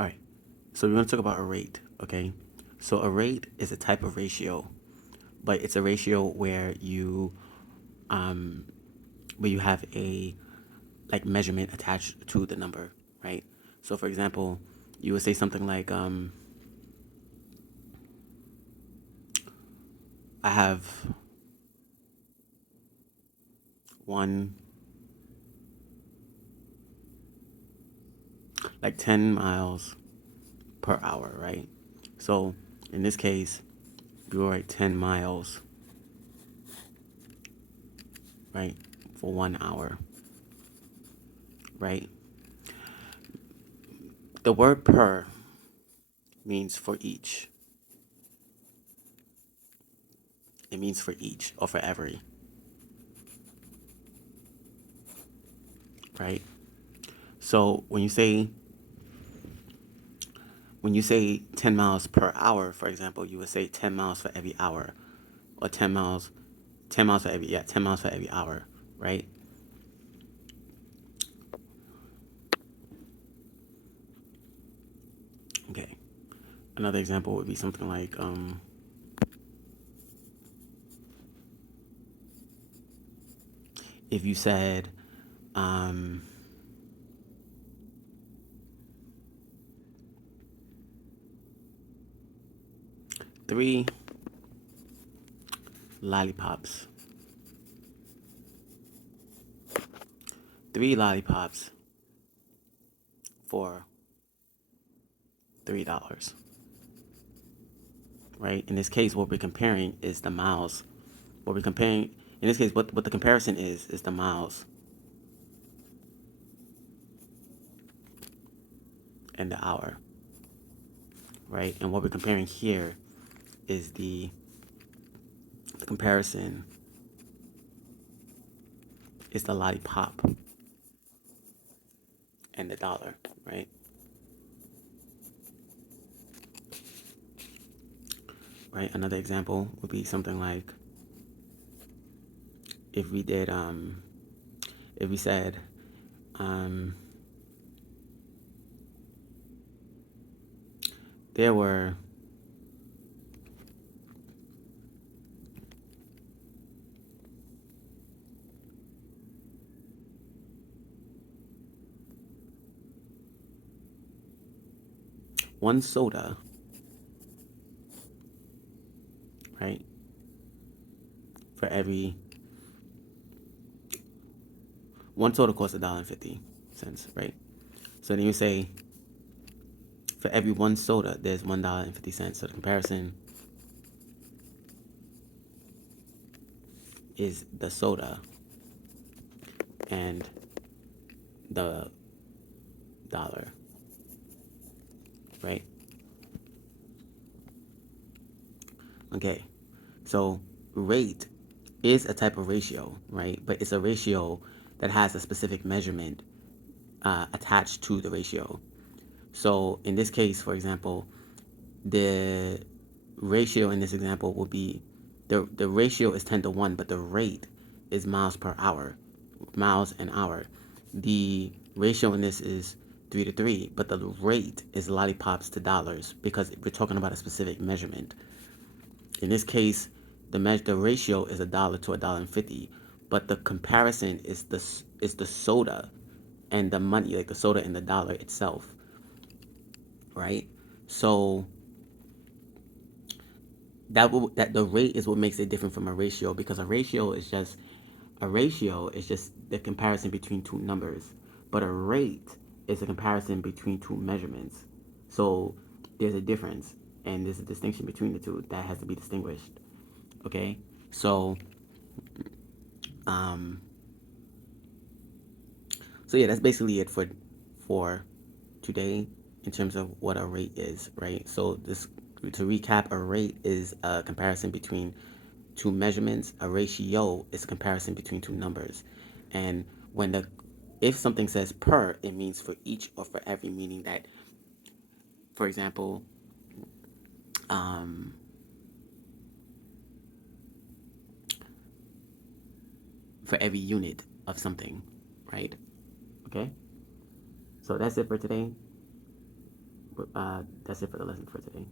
All right. So we're going to talk about a rate, okay? So a rate is a type of ratio, but it's a ratio um where you have a like measurement attached to the number, right? So for example, you would say something like I have one like 10 miles per hour, right? So in this case, you write 10 miles, right, for 1 hour, right? The word per means for each. It means for each or for every, right? So when you say 10 miles per hour, for example, you would say 10 miles for every hour, or 10 miles for every, yeah, 10 miles for every hour, right? Okay. Another example would be something like, if you said, um, 3 lollipops, 3 lollipops for $3, right? In this case, what we're comparing is the miles. What we're comparing, in this case, what the comparison is the miles and the hour, right? And what we're comparing here is the comparison is the lollipop and the dollar, right? Right. Another example would be something like if we did if we said um there were one soda, right? For every one soda costs $1.50, right? So then you say for every one soda there's $1.50. So the comparison is the soda and the dollar, right? Okay. So rate is a type of ratio, right? But it's a ratio that has a specific measurement attached to the ratio. So in this case, for example, the ratio in this example will be the ratio is 10 to 1, but the rate is miles per hour, miles an hour. The ratio in this is 3 to 3, but the rate is lollipops to dollars because we're talking about a specific measurement. In this case, the ratio is $1 to $1.50, but the comparison is the soda and the money, like the soda and the dollar itself, right? So that the rate is what makes it different from a ratio, because a ratio is just the comparison between two numbers, but a rate is a comparison between two measurements. So there's a difference, and there's a distinction between the two that has to be distinguished. Okay, so um, so yeah, that's basically it for today in terms of what a rate is, right? So this to recap, a rate is a comparison between two measurements. A ratio is a comparison between two numbers. And when the if something says per, it means for each or for every, meaning that, for example, um, for every unit of something, right? Okay. So that's it for today. That's it for the lesson for today.